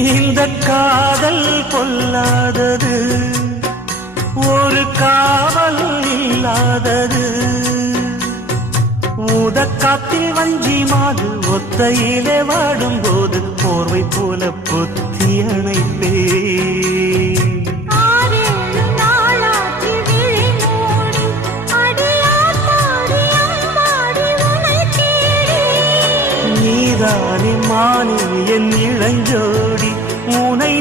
இந்த காதல் கொல்லாதது, ஒரு காவல் இல்லாதது. ஊதக்காத்தில் வஞ்சி மாது ஒத்தையிலே வாடும்போது போர்வை போல பொத்தி அணைப்பே. நீதானே மானே என் இளஞ்சோடி, உனை